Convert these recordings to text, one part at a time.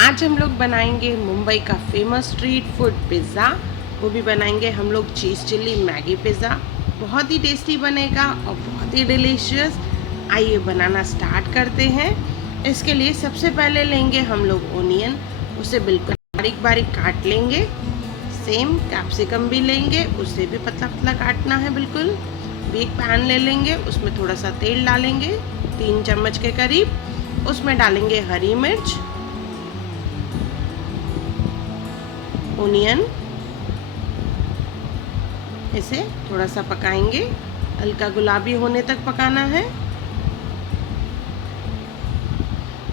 आज हम लोग बनाएंगे मुंबई का फेमस स्ट्रीट फूड पिज़्ज़ा। वो भी बनाएंगे हम लोग चीज़ चिल्ली मैगी पिज़्ज़ा। बहुत ही टेस्टी बनेगा और बहुत ही डिलीशियस। आइए बनाना स्टार्ट करते हैं। इसके लिए सबसे पहले लेंगे हम लोग ओनियन, उसे बिल्कुल बारीक बारीक काट लेंगे। सेम कैप्सिकम भी लेंगे, उसे भी पतला पतला काटना है बिल्कुल। भी एक पैन ले लेंगे, उसमें थोड़ा सा तेल डालेंगे 3 चम्मच के करीब। उसमें डालेंगे हरी मिर्च, ओनियन, इसे थोड़ा सा पकाएंगे, हल्का गुलाबी होने तक पकाना है।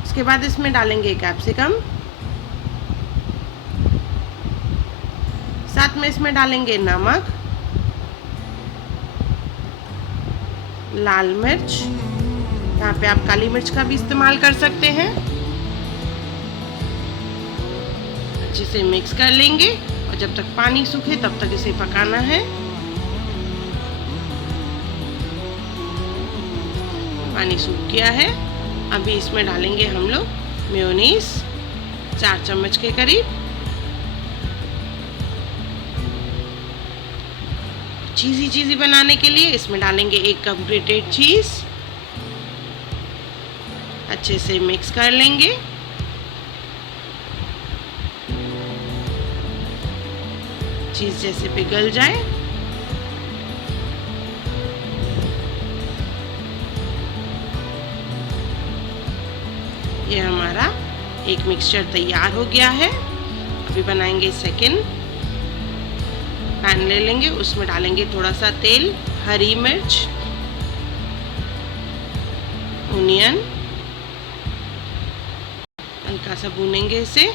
उसके बाद इसमें डालेंगे कैप्सिकम, साथ में इसमें डालेंगे नमक, लाल मिर्च, यहाँ पे आप काली मिर्च का भी इस्तेमाल कर सकते हैं। अच्छे से मिक्स कर लेंगे और जब तक पानी सूखे तब तक इसे पकाना है। पानी सूख गया है। अभी इसमें डालेंगे हम लोग मेयोनीज 4 चम्मच के करीब। चीज़ी बनाने के लिए इसमें डालेंगे 1 कप ग्रेटेड चीज़। अच्छे से मिक्स कर लेंगे। चीज़ जैसे पिघल जाए। ये हमारा एक मिक्सचर तैयार हो गया है। अभी बनाएंगे सेकंड। पैन ले लेंगे, उसमें डालेंगे थोड़ा सा तेल, हरी मिर्च, ओनियन, हल्का सा भूनेंगे इसे।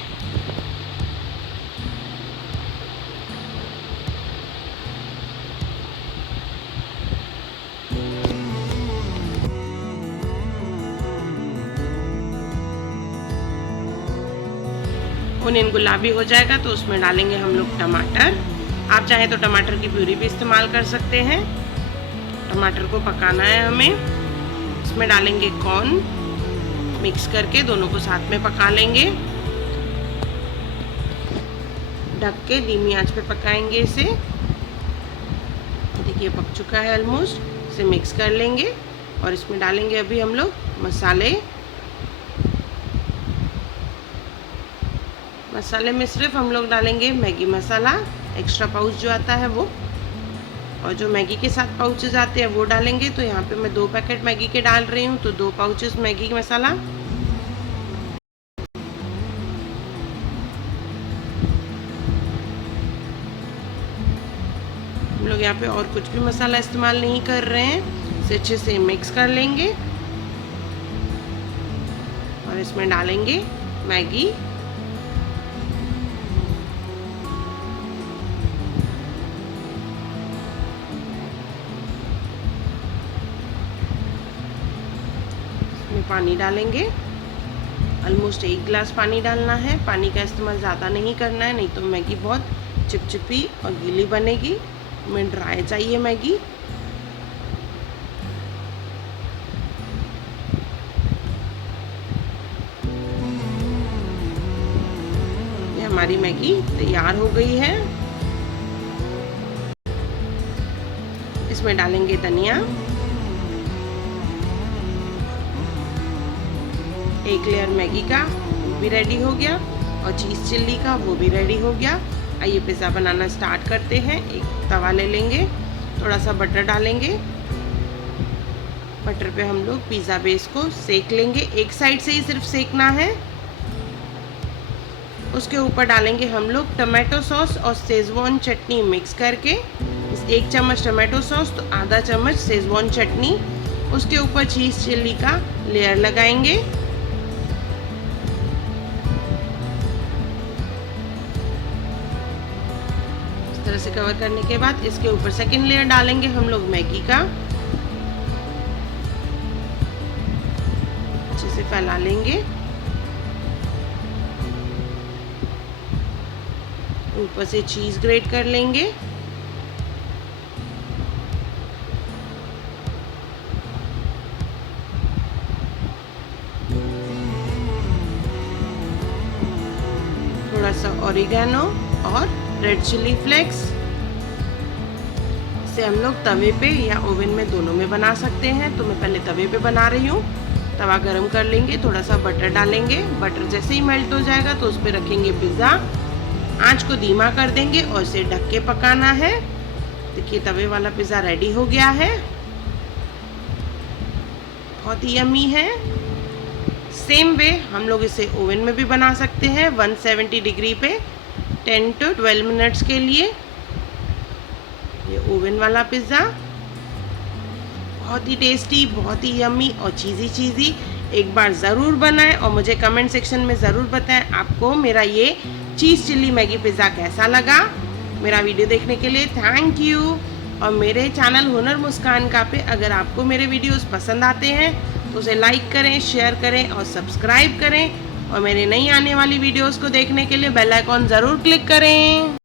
ओनियन गुलाबी हो जाएगा तो उसमें डालेंगे हम लोग टमाटर। आप चाहें तो टमाटर की प्यूरी भी इस्तेमाल कर सकते हैं। टमाटर को पकाना है हमें। इसमें डालेंगे कॉर्न, मिक्स करके दोनों को साथ में पका लेंगे। ढक के धीमी आंच पे पकाएंगे इसे। देखिए पक चुका है ऑलमोस्ट। इसे मिक्स कर लेंगे और इसमें डालेंगे अभी हम लोग मसाले। मसाले में सिर्फ हम लोग डालेंगे मैगी मसाला, एक्स्ट्रा पाउच जो आता है वो, और जो मैगी के साथ पाउचेस आते हैं वो डालेंगे। तो यहाँ पे मैं 2 पैकेट मैगी के डाल रही हूँ, तो 2 पाउचेस मैगी मसाला। हम लोग यहाँ पे और कुछ भी मसाला इस्तेमाल नहीं कर रहे हैं। इसे अच्छे से मिक्स कर लेंगे और इसमें डालेंगे मैगी। पानी डालेंगे, ऑलमोस्ट 1 गिलास पानी डालना है। पानी का इस्तेमाल ज़्यादा नहीं करना है, नहीं तो मैगी बहुत चिपचिपी और गीली बनेगी। हमें ड्राई चाहिए मैगी। ये हमारी मैगी तैयार हो गई है। इसमें डालेंगे धनिया, 1 लेयर मैगी का वो भी रेडी हो गया और चीज़ चिल्ली का वो भी रेडी हो गया। आइए पिज़्ज़ा बनाना स्टार्ट करते हैं। एक तवा ले लेंगे, थोड़ा सा बटर डालेंगे। बटर पे हम लोग पिज़्ज़ा बेस को सेक लेंगे। एक साइड से ही सिर्फ सेकना है। उसके ऊपर डालेंगे हम लोग टमाटो सॉस और शेजवान चटनी मिक्स करके। 1 चम्मच टमाटो सॉस तो आधा चम्मच शेजवान चटनी। उसके ऊपर चीज़ चिल्ली का लेयर लगाएंगे। इस तरह से कवर करने के बाद इसके ऊपर सेकंड लेयर डालेंगे हम लोग मैगी का। अच्छे से फैला लेंगे। ऊपर से चीज़ ग्रेट कर लेंगे। थोड़ा सा ऑरिगेनो और रेड चिली फ्लेक्स। इसे हम लोग तवे पे या ओवन में दोनों में बना सकते हैं। तो मैं पहले तवे पे बना रही हूँ। तवा गरम कर लेंगे, थोड़ा सा बटर डालेंगे। बटर जैसे ही मेल्ट हो जाएगा तो उस पर रखेंगे पिज़्ज़ा। आंच को धीमा कर देंगे और इसे ढक के पकाना है। देखिए तवे वाला पिज़्ज़ा रेडी हो गया है, बहुत ही यम्मी है। सेम वे हम लोग इसे ओवन में भी बना सकते हैं 170 डिग्री पे 10 to 12 मिनट्स के लिए। ये ओवन वाला पिज़्ज़ा बहुत ही टेस्टी, बहुत ही यम्मी और चीज़ी। एक बार ज़रूर बनाएं और मुझे कमेंट सेक्शन में ज़रूर बताएं आपको मेरा ये चीज़ चिल्ली मैगी पिज़्ज़ा कैसा लगा। मेरा वीडियो देखने के लिए थैंक यू। और मेरे चैनल हुनर मुस्कान का पे अगर आपको मेरे वीडियोस पसंद आते हैं तो उसे लाइक करें, शेयर करें और सब्सक्राइब करें। और मेरे नई आने वाली वीडियोस को देखने के लिए बेल आइकॉन ज़रूर क्लिक करें।